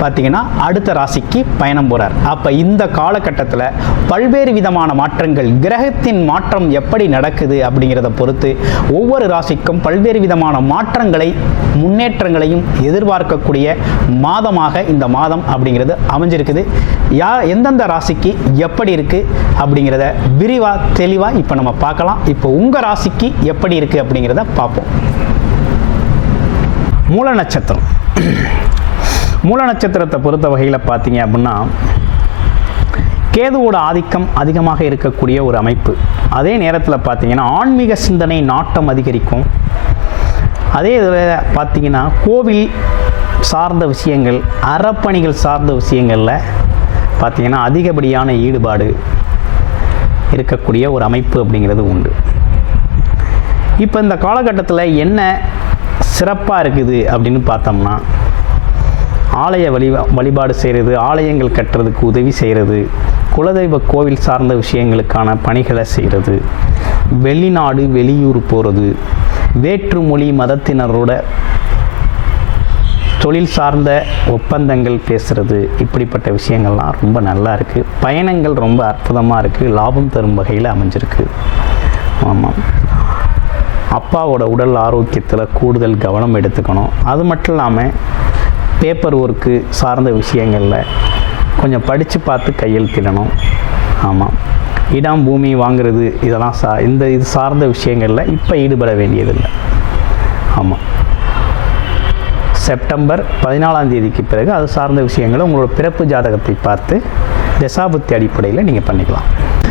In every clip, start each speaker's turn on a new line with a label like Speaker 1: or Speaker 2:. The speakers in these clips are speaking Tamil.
Speaker 1: பார்த்தீங்கன்னா அடுத்த ராசிக்கு பயணம் போகிறார் அப்போ இந்த காலகட்டத்தில் பல்வேறு விதமான மாற்றங்கள் கிரகத்தின் மாற்றம் எப்படி நடக்குது அப்படிங்கிறத பொறுத்து ஒவ்வொரு ராசிக்கும் பல்வேறு விதமான மாற்றங்களை முன்னேற்றங்களையும் எதிர்பார்க்கக்கூடிய மாதமாக இந்த மாதம் அப்படிங்கிறது அமைஞ்சிருக்குது. யா எந்தெந்த ராசிக்கு எப்படி இருக்குது அப்படிங்கிறத விரிவாக தெளிவாக இப்போ நம்ம பார்க்கலாம். இப்போ உங்கள் ராசிக்கு எப்படி இருக்குது அப்படிங்கிறத பார்ப்போம். மூல நட்சத்திரம். மூல நட்சத்திரத்தை பொறுத்த வகையில் பார்த்தீங்க அப்படின்னா கேதுவோட ஆதிக்கம் அதிகமாக இருக்கக்கூடிய ஒரு அமைப்பு. அதே நேரத்தில் பார்த்தீங்கன்னா ஆன்மீக சிந்தனை நாட்டம் அதிகரிக்கும். அதே இதில் பார்த்தீங்கன்னா கோவில் சார்ந்த விஷயங்கள் அறப்பணிகள் சார்ந்த விஷயங்களில் பார்த்தீங்கன்னா அதிகப்படியான ஈடுபாடு இருக்கக்கூடிய ஒரு அமைப்பு அப்படிங்கிறது உண்டு. இப்போ இந்த காலகட்டத்தில் என்ன சிறப்பாக இருக்குது அப்படின்னு பார்த்தோம்னா ஆலய வழி வழிபாடு செய்கிறது ஆலயங்கள் கட்டுறதுக்கு உதவி செய்கிறது குலதெய்வ கோவில் சார்ந்த விஷயங்களுக்கான பணிகளை செய்கிறது வெளிநாடு வெளியூர் போகிறது வேற்று மொழி மதத்தினரோட தொழில் சார்ந்த ஒப்பந்தங்கள் பேசுகிறது இப்படிப்பட்ட விஷயங்கள்லாம் ரொம்ப நல்லா இருக்குது பயணங்கள் ரொம்ப அற்புதமாக இருக்குது லாபம் தரும் வகையில் அமைஞ்சிருக்கு. ஆமாம் அப்பாவோட உடல் ஆரோக்கியத்தில் கூடுதல் கவனம் எடுத்துக்கணும். அது மட்டும் இல்லாமல் பேப்பர் ஒர்க்கு சார்ந்த விஷயங்களில் கொஞ்சம் படித்து பார்த்து கையெழுத்திடணும். ஆமாம் இடம் பூமி வாங்குறது இதெல்லாம் சா இந்த இது சார்ந்த விஷயங்களில் இப்போ ஈடுபட வேண்டியதில்லை. ஆமாம் செப்டம்பர் பதினாலாம் தேதிக்கு பிறகு அது சார்ந்த விஷயங்களை உங்களோட பிறப்பு ஜாதகத்தை பார்த்து தசாபுத்தி அடிப்படையில் நீங்கள் பண்ணிக்கலாம்.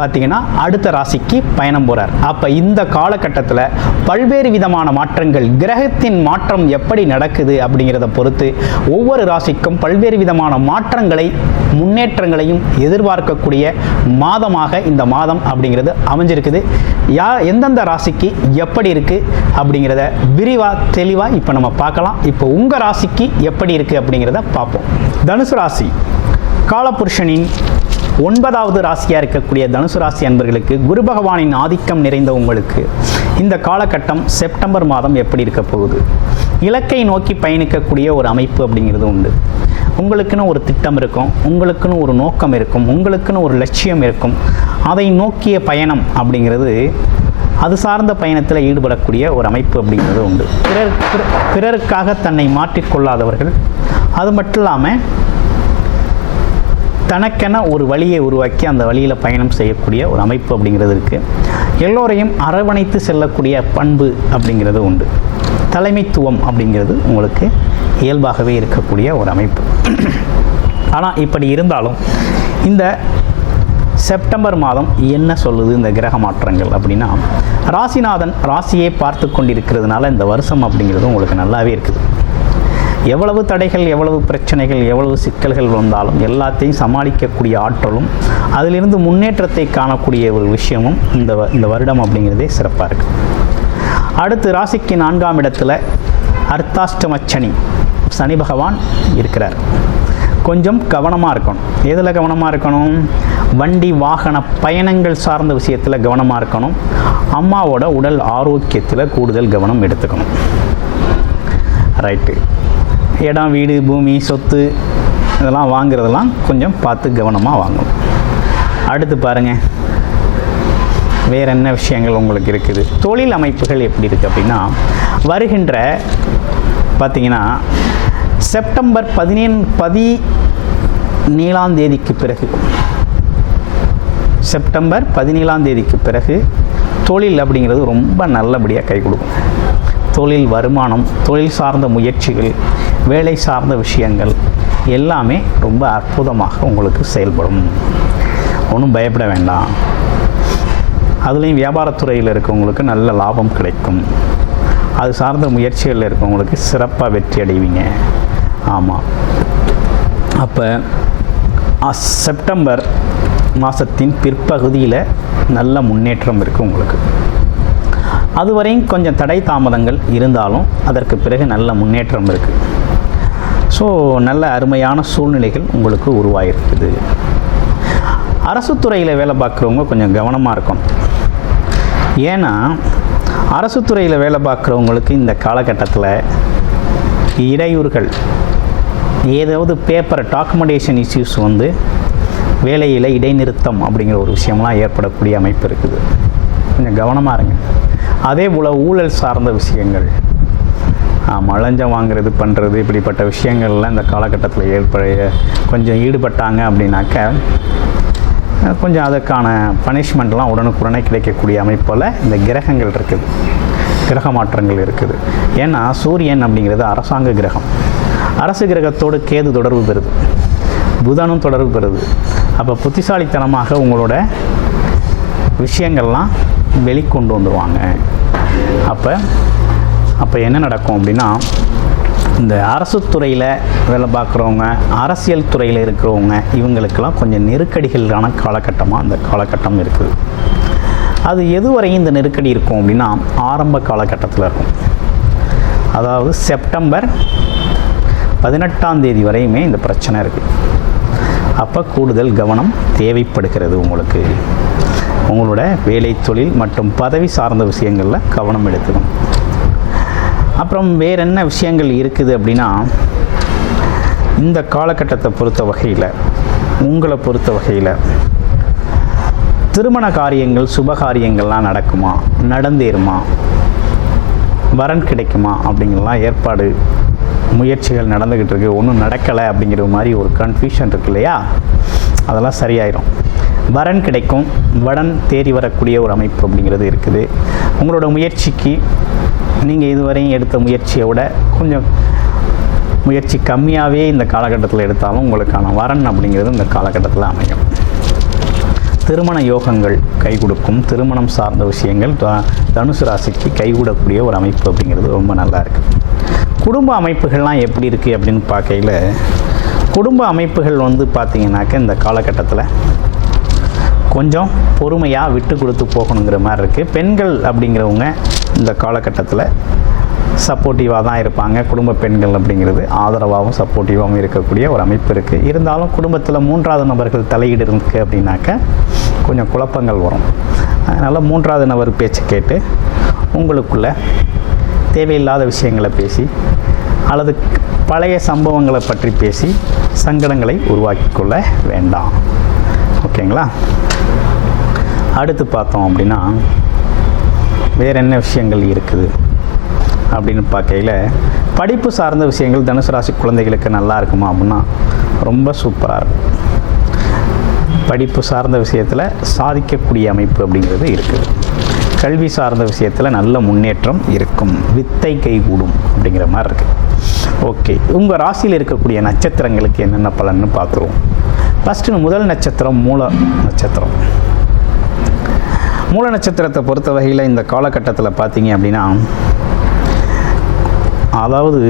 Speaker 1: பார்த்தீங்கன்னா அடுத்த ராசிக்கு பயணம் போகிறார் அப்போ இந்த காலகட்டத்தில் பல்வேறு விதமான மாற்றங்கள் கிரகத்தின் மாற்றம் எப்படி நடக்குது அப்படிங்கிறத பொறுத்து ஒவ்வொரு ராசிக்கும் பல்வேறு விதமான மாற்றங்களை முன்னேற்றங்களையும் எதிர்பார்க்கக்கூடிய மாதமாக இந்த மாதம் அப்படிங்கிறது அமைஞ்சிருக்குது. யா எந்தெந்த ராசிக்கு எப்படி இருக்குது அப்படிங்கிறத விரிவாக தெளிவாக இப்போ நம்ம பார்க்கலாம். இப்போ உங்கள் ராசிக்கு எப்படி இருக்குது அப்படிங்கிறத பார்ப்போம். தனுசு ராசி காலபுருஷனின் ஒன்பதாவது ராசியாக இருக்கக்கூடிய தனுசு ராசி அன்பர்களுக்கு குரு பகவானின் ஆதிக்கம் நிறைந்த உங்களுக்கு. இந்த காலகட்டம் செப்டம்பர் மாதம் எப்படி இருக்க போகுது? இலக்கை நோக்கி பயணிக்கக்கூடிய ஒரு அமைப்பு அப்படிங்கிறது உண்டு. உங்களுக்குன்னு ஒரு திட்டம் இருக்கும் உங்களுக்குன்னு ஒரு நோக்கம் இருக்கும் உங்களுக்குன்னு ஒரு லட்சியம் இருக்கும். அதை நோக்கிய பயணம் அப்படிங்கிறது அது சார்ந்த பயணத்தில் ஈடுபடக்கூடிய ஒரு அமைப்பு அப்படிங்கிறது உண்டு. பிறர் பிற- பிறருக்காக தன்னை மாற்றிக்கொள்ளாதவர்கள் அது மட்டும் இல்லாமல் தனக்கென ஒரு வழியை உருவாக்கி அந்த வழியில் பயணம் செய்யக்கூடிய ஒரு அமைப்பு அப்படிங்கிறது இருக்குது எல்லோரையும் அரவணைத்து செல்லக்கூடிய பண்பு அப்படிங்கிறது உண்டு. தலைமைத்துவம் அப்படிங்கிறது உங்களுக்கு இயல்பாகவே இருக்கக்கூடிய ஒரு அமைப்பு. ஆனால் இப்படி இருந்தாலும் இந்த செப்டம்பர் மாதம் என்ன சொல்லுது இந்த கிரக மாற்றங்கள் அப்படின்னா ராசிநாதன் ராசியை பார்த்து கொண்டிருக்கிறதுனால இந்த வருஷம் அப்படிங்கிறது உங்களுக்கு நல்லாவே இருக்குது. எவ்வளவு தடைகள் எவ்வளவு பிரச்சனைகள் எவ்வளவு சிக்கல்கள் வந்தாலும் எல்லாத்தையும் சமாளிக்கக்கூடிய ஆற்றலும் அதிலிருந்து முன்னேற்றத்தை காணக்கூடிய ஒரு விஷயமும் இந்த வ- இந்த வருடம் அப்படிங்கிறதே சிறப்பாக இருக்குது அடுத்து ராசிக்கு நான்காம் இடத்துல அர்த்தாஷ்டம சனி சனி பகவான் இருக்கிறார். கொஞ்சம் கவனமாக இருக்கணும். எதில் கவனமாக இருக்கணும்? வண்டி வாகன பயணங்கள் சார்ந்த விஷயத்தில் கவனமாக இருக்கணும். அம்மாவோட உடல் ஆரோக்கியத்தில் கூடுதல் கவனம் எடுத்துக்கணும். ரைட்டு. இடம் வீடு பூமி சொத்து இதெல்லாம் வாங்குறதெல்லாம் கொஞ்சம் பார்த்து கவனமாக வாங்கணும். அடுத்து பாருங்கள் வேறு என்ன விஷயங்கள் உங்களுக்கு இருக்குது? தொழில் அமைப்புகள் எப்படி இருக்குது அப்படின்னா வருகின்ற பார்த்தீங்கன்னா செப்டம்பர் பதினேழு பதினேழாம் தேதிக்கு பிறகு செப்டம்பர் பதினேழாம் தேதிக்கு பிறகு தொழில் அப்படிங்கிறது ரொம்ப நல்லபடியாக கை கொடுக்கும். தொழில் வருமானம் தொழில் சார்ந்த முயற்சிகள் வேலை சார்ந்த விஷயங்கள் எல்லாமே ரொம்ப அற்புதமாக உங்களுக்கு செயல்படும். ஒன்றும் பயப்பட வேண்டாம். அதுலேயும் வியாபாரத்துறையில் இருக்கவங்களுக்கு நல்ல லாபம் கிடைக்கும். அது சார்ந்த முயற்சிகளில் இருக்கவங்களுக்கு சிறப்பாக வெற்றி அடைவீங்க. ஆமாம் அப்போ செப்டம்பர் மாதத்தின் பிற்பகுதியில் நல்ல முன்னேற்றம் இருக்குது உங்களுக்கு. அதுவரையும் கொஞ்சம் தடை தாமதங்கள் இருந்தாலும் அதற்கு பிறகு நல்ல முன்னேற்றம் இருக்குது ஸோ நல்ல அருமையான சூழ்நிலைகள் உங்களுக்கு உருவாகிருக்குது அரசு துறையில் வேலை பார்க்குறவங்க கொஞ்சம் கவனமாக இருக்கணும். ஏன்னா அரசு துறையில் வேலை பார்க்குறவங்களுக்கு இந்த காலகட்டத்தில் இடையூறுகள் ஏதாவது பேப்பர் டாக்குமெண்டேஷன் இஷ்யூஸ் வந்து வேலையில் இடைநிறுத்தம் அப்படிங்கிற ஒரு விஷயம்லாம் ஏற்படக்கூடிய அமைப்பு இருக்குது. கொஞ்சம் கவனமாக இருங்க. அதே போல் ஊழல் சார்ந்த விஷயங்கள் மலஞ்சம் வாங்குறது பண்ணுறது இப்படிப்பட்ட விஷயங்கள்லாம் இந்த காலகட்டத்தில் ஏற்பட கொஞ்சம் ஈடுபட்டாங்க அப்படின்னாக்க கொஞ்சம் அதற்கான பனிஷ்மெண்ட்லாம் உடனுக்குடனே கிடைக்கக்கூடிய அமைப்பில் இந்த கிரகங்கள் இருக்குது. கிரக மாற்றங்கள் இருக்குது. ஏன்னா சூரியன் அப்படிங்கிறது அரசாங்க கிரகம். அரசு கிரகத்தோடு கேது தொடர்பு பெறுது. புதனும் தொடர்பு பெறுது. அப்போ புத்திசாலித்தனமாக உங்களோட விஷயங்கள்லாம் வெளிக்கொண்டு வந்துடுவாங்க அப்போ அப்போ என்ன நடக்கும் அப்படின்னா இந்த அரசு துறையில் வேலை பார்க்குறவங்க அரசியல் துறையில் இருக்கிறவங்க இவங்களுக்கெல்லாம் கொஞ்சம் நெருக்கடிகளான காலகட்டமாக அந்த காலகட்டம் இருக்குது. அது எதுவரையும் இந்த நெருக்கடி இருக்கும் அப்படின்னா ஆரம்ப காலகட்டத்தில் இருக்கும். அதாவது செப்டம்பர் பதினெட்டாம் தேதி வரையுமே இந்த பிரச்சனை இருக்குது அப்போ கூடுதல் கவனம் தேவைப்படுகிறது உங்களுக்கு. உங்களோட வேலை தொழில் மற்றும் பதவி சார்ந்த விஷயங்களில் கவனம் எடுத்துக்கணும் அப்புறம் வேற என்ன விஷயங்கள் இருக்குது அப்படின்னா இந்த காலகட்டத்தை பொறுத்த வகையில் உங்களை பொறுத்த வகையில் திருமண காரியங்கள் சுப காரியங்கள்லாம் நடக்குமா? நடந்தேருமா வரன் கிடைக்குமா? அப்படிங்கலாம் ஏற்பாடு முயற்சிகள் நடந்துக்கிட்டு இருக்கு. ஒன்றும் நடக்கலை அப்படிங்கிற மாதிரி ஒரு கன்ஃபியூஷன் இருக்கு இல்லையா? அதெல்லாம் சரியாயிரும். வரன் கிடைக்கும். வடன் தேறி வரக்கூடிய ஒரு அமைப்பு அப்படிங்கிறது இருக்குது. உங்களோட முயற்சிக்கு நீங்கள் இதுவரையும் எடுத்த முயற்சியை விட கொஞ்சம் முயற்சி கம்மியாகவே இந்த காலகட்டத்தில் எடுத்தாலும் உங்களுக்கான வரன் அப்படிங்கிறது இந்த காலகட்டத்தில் அமையும். திருமண யோகங்கள் கை கொடுக்கும். திருமணம் சார்ந்த விஷயங்கள் த- தனுசு ராசிக்கு கைகூடக்கூடிய ஒரு அமைப்பு அப்படிங்கிறது ரொம்ப நல்லா இருக்குது குடும்ப அமைப்புகள்லாம் எப்படி இருக்குது அப்படின்னு பார்க்கையில் குடும்ப அமைப்புகள் வந்து பார்த்திங்கனாக்க இந்த காலகட்டத்தில் கொஞ்சம் பொறுமையாக விட்டு கொடுத்து போகணுங்கிற மாதிரி இருக்குது பெண்கள் அப்படிங்கிறவங்க இந்த காலகட்டத்தில் சப்போர்ட்டிவாக தான் இருப்பாங்க. குடும்ப பெண்கள் அப்படிங்கிறது ஆதரவாகவும் சப்போர்ட்டிவாகவும் இருக்கக்கூடிய ஒரு அமைப்பு இருக்குது இருந்தாலும் குடும்பத்தில் மூன்றாவது நபர்கள் தலையீடு இருக்குது அப்படின்னாக்க கொஞ்சம் குழப்பங்கள் வரும். அதனால் மூன்றாவது நபர் பேச்சு கேட்டு உங்களுக்குள்ள தேவையில்லாத விஷயங்களை பேசி அல்லது பழைய சம்பவங்களை பற்றி பேசி சங்கடங்களை உருவாக்கி கொள்ள வேண்டாம். ஓகேங்களா? அடுத்து பார்த்தோம் அப்படின்னா வேறு என்ன விஷயங்கள் இருக்குது? அப்படின்னு பார்க்கையில் படிப்பு சார்ந்த விஷயங்கள் தனுசு ராசி குழந்தைகளுக்கு நல்லா இருக்குமா அப்படின்னா ரொம்ப சூப்பராக இருக்கும். படிப்பு சார்ந்த விஷயத்தில் சாதிக்கக்கூடிய அமைப்பு அப்படிங்கிறது இருக்குது. கல்வி சார்ந்த விஷயத்தில் நல்ல முன்னேற்றம் இருக்கும். வித்தை கைகூடும் அப்படிங்கிற மாதிரி இருக்குது ஓகே உங்கள் ராசியில் இருக்கக்கூடிய நட்சத்திரங்களுக்கு என்னென்ன பலன்னு பார்த்துருவோம். ஃபஸ்ட்டு முதல் நட்சத்திரம் மூல நட்சத்திரம். மூல நட்சத்திரத்தை பொறுத்த வகையில் இந்த காலகட்டத்தில் பார்த்தீங்க அப்படின்னா அதாவது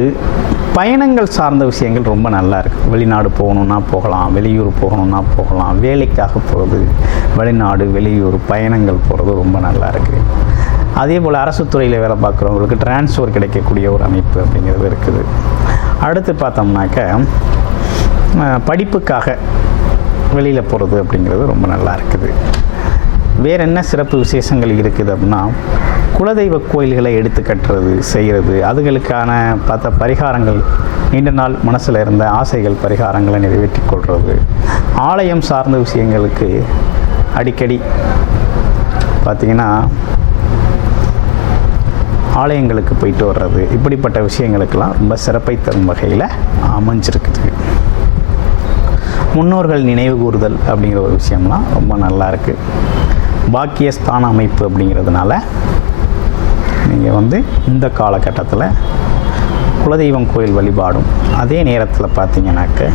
Speaker 1: பயணங்கள் சார்ந்த விஷயங்கள் ரொம்ப நல்லா இருக்குது வெளிநாடு போகணுன்னா போகலாம் வெளியூர் போகணுன்னா போகலாம் வேலைக்காக போகிறது வெளிநாடு வெளியூர் பயணங்கள் போகிறது ரொம்ப நல்லா இருக்குது அதே போல் அரசு துறையில் வேலை பார்க்குறவங்களுக்கு டிரான்ஸ்ஃபர் கிடைக்கக்கூடிய ஒரு அமைப்பு அப்படிங்கிறது இருக்குது. அடுத்து பார்த்தோம்னாக்க படிப்புக்காக வெளியில் போகிறது அப்படிங்கிறது ரொம்ப நல்லா இருக்குது. வேறு என்ன சிறப்பு விசேஷங்கள் இருக்குது அப்படின்னா குலதெய்வ கோயில்களை எடுத்து கட்டுறது செய்கிறது. அதுகளுக்கான பார்த்த பரிகாரங்கள் நீண்ட நாள் மனசில் இருந்த ஆசைகள் பரிகாரங்களை நிறைவேற்றி கொள்வது ஆலயம் சார்ந்த விஷயங்களுக்கு அடிக்கடி பார்த்திங்கன்னா ஆலயங்களுக்கு போயிட்டு வர்றது. இப்படிப்பட்ட விஷயங்களுக்கெல்லாம் ரொம்ப சிறப்பை தரும் வகையில் அமைஞ்சிருக்குது. முன்னோர்கள் நினைவு கூறுதல் அப்படிங்கிற ஒரு விஷயம்லாம் ரொம்ப நல்லா இருக்குது பாக்கியஸ்தான அமைப்பு அப்படிங்கிறதுனால நீங்கள் வந்து இந்த காலகட்டத்தில் குலதெய்வம் கோயில் வழிபாடும் அதே நேரத்தில் பார்த்தீங்கன்னாக்க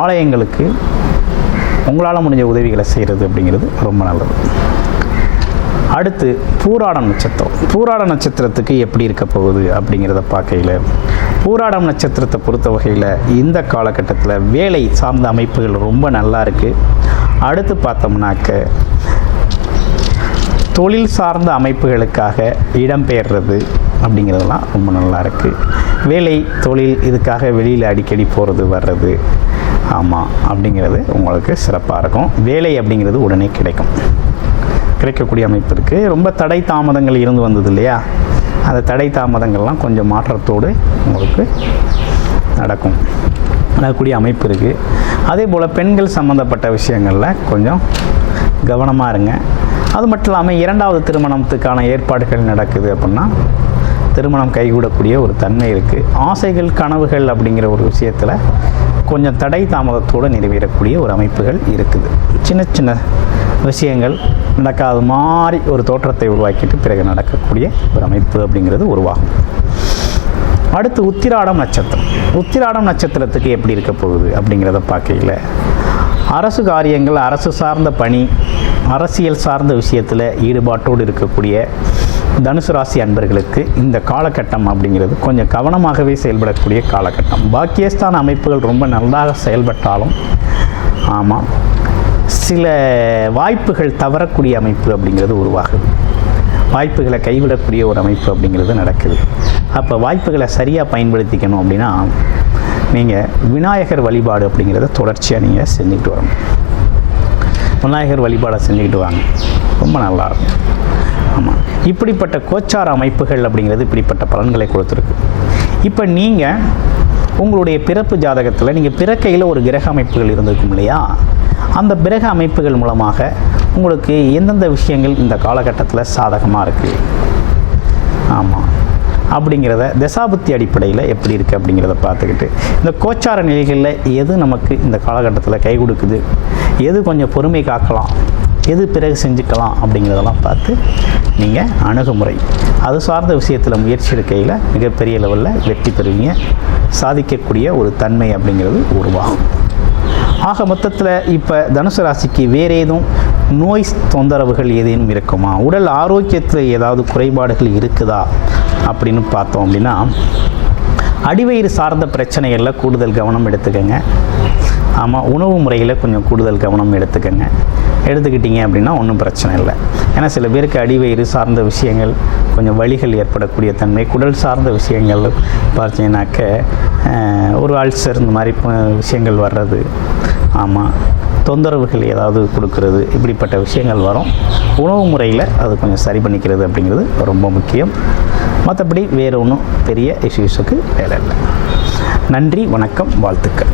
Speaker 1: ஆலயங்களுக்கு உங்களால் முடிஞ்ச உதவிகளை செய்கிறது அப்படிங்கிறது ரொம்ப நல்லது. அடுத்து பூராட நட்சத்திரம். பூராட நட்சத்திரத்துக்கு எப்படி இருக்க போகுது அப்படிங்கிறத பார்க்கையில் பூராடம் நட்சத்திரத்தை பொறுத்த வகையில் இந்த காலகட்டத்தில் வேலை சார்ந்த அமைப்புகள் ரொம்ப நல்லா இருக்குது அடுத்து பார்த்தோம்னாக்க தொழில் சார்ந்த அமைப்புகளுக்காக இடம்பெயர்றது அப்படிங்கிறதெல்லாம் ரொம்ப நல்லா இருக்குது வேலை தொழில் இதுக்காக வெளியில் அடிக்கடி போகிறது வர்றது. ஆமாம் அப்படிங்கிறது உங்களுக்கு சிறப்பாக இருக்கும். வேலை அப்படிங்கிறது உடனே கிடைக்கும். கிடைக்கக்கூடிய அமைப்பு இருக்குது ரொம்ப தடை தாமதங்கள் இருந்து வந்தது இல்லையா? அந்த தடை தாமதங்கள்லாம் கொஞ்சம் மாற்றத்தோடு உங்களுக்கு நடக்கும். நடக்கக்கூடிய அமைப்பு இருக்குது அதே போல் பெண்கள் சம்மந்தப்பட்ட விஷயங்களில் கொஞ்சம் கவனமாக இருங்க. அது மட்டும் இல்லாமல் இரண்டாவது திருமணத்துக்கான ஏற்பாடுகள் நடக்குது அப்படின்னா திருமணம் கைகூடக்கூடிய ஒரு தன்மை இருக்குது ஆசைகள் கனவுகள் அப்படிங்கிற ஒரு விஷயத்தில் கொஞ்சம் தடை தாமதத்தோடு நிறைவேறக்கூடிய ஒரு அமைப்புகள் இருக்குது. சின்ன சின்ன விஷயங்கள் நடக்காத மாதிரி ஒரு தோற்றத்தை உருவாக்கிட்டு பிறகு நடக்கக்கூடிய ஒரு அமைப்பு அப்படிங்கிறது உருவாகும். அடுத்து உத்திராடம் நட்சத்திரம். உத்திராடம் நட்சத்திரத்துக்கு எப்படி இருக்க போகுது அப்படிங்கிறத பார்க்கல அரசு காரியங்கள் அரசு சார்ந்த பணி அரசியல் சார்ந்த விஷயத்தில் ஈடுபாட்டோடு இருக்கக்கூடிய தனுசு ராசி அன்பர்களுக்கு இந்த காலகட்டம் அப்படிங்கிறது கொஞ்சம் கவனமாகவே செயல்படக்கூடிய காலகட்டம். பாக்கியஸ்தான் அமைப்புகள் ரொம்ப நல்லாக செயல்பட்டாலும் ஆமாம் சில வாய்ப்புகள் தவறக்கூடிய அமைப்பு அப்படிங்கிறது உருவாகுது. வாய்ப்புகளை கைவிடக்கூடிய ஒரு அமைப்பு அப்படிங்கிறது நடக்குது. அப்போ வாய்ப்புகளை சரியாக பயன்படுத்திக்கணும் அப்படின்னா நீங்கள் விநாயகர் வழிபாடு அப்படிங்கிறத தொடர்ச்சியாக நீங்கள் செஞ்சுக்கிட்டு வரணும். விநாயகர் வழிபாடை செஞ்சுக்கிட்டு வாங்க. ரொம்ப நல்லா இருக்கும். ஆமாம் இப்படிப்பட்ட கோச்சார அமைப்புகள் அப்படிங்கிறது இப்படிப்பட்ட பலன்களை கொடுத்துருக்கு. இப்போ நீங்கள் உங்களுடைய பிறப்பு ஜாதகத்தில் நீங்கள் பிறக்கையில் ஒரு கிரக அமைப்புகள் இருந்திருக்கும் இல்லையா? அந்த கிரக அமைப்புகள் மூலமாக உங்களுக்கு எந்தெந்த விஷயங்கள் இந்த காலகட்டத்தில் சாதகமாக இருக்குது ஆமாம் அப்படிங்கிறத தசாபுத்தி அடிப்படையில் எப்படி இருக்குது அப்படிங்கிறத பார்த்துக்கிட்டு இந்த கோச்சார நிலைகளில் எது நமக்கு இந்த காலகட்டத்தில் கை கொடுக்குது? எது கொஞ்சம் பொறுமை காக்கலாம்? எது பிறகு செஞ்சுக்கலாம் அப்படிங்கிறதெல்லாம் பார்த்து நீங்கள் அணுகுமுறை. அது சார்ந்த விஷயத்தில் முயற்சி எடுக்கையில் மிகப்பெரிய லெவலில் வெற்றி பெறுவீங்க. சாதிக்கக்கூடிய ஒரு தன்மை அப்படிங்கிறது உருவாகும். ஆக மொத்தத்தில் இப்போ தனுசு ராசிக்கு வேறு ஏதும் நோய் தொந்தரவுகள் ஏதேனும் இருக்குமா? உடல் ஆரோக்கியத்தில் ஏதாவது குறைபாடுகள் இருக்குதா? அப்படின்னு பார்த்தோம் அப்படின்னா அடிவயிறு சார்ந்த பிரச்சனைகளில் கூடுதல் கவனம் எடுத்துக்கோங்க. ஆமாம் உணவு முறையில் கொஞ்சம் கூடுதல் கவனம் எடுத்துக்கோங்க. எடுத்துக்கிட்டீங்க அப்படின்னா ஒன்றும் பிரச்சனை இல்லை. ஏன்னா சில பேருக்கு அடிவயிறு சார்ந்த விஷயங்கள் கொஞ்சம் வழிகள் ஏற்படக்கூடிய தன்மை குடல் சார்ந்த விஷயங்கள் பார்த்தீங்கன்னாக்க ஒரு அல்சர் இந்த மாதிரி விஷயங்கள் வர்றது ஆமாம் தொந்தரவுகள் ஏதாவது கொடுக்கறது இப்படிப்பட்ட விஷயங்கள் வரும். உணவு முறையில் அது கொஞ்சம் சரி பண்ணிக்கிறது அப்படிங்கிறது ரொம்ப முக்கியம். மற்றபடி வேறு ஒன்றும் பெரிய இஷ்யூஸுக்கு வேலை இல்லை. நன்றி வணக்கம் வாழ்த்துக்கள்.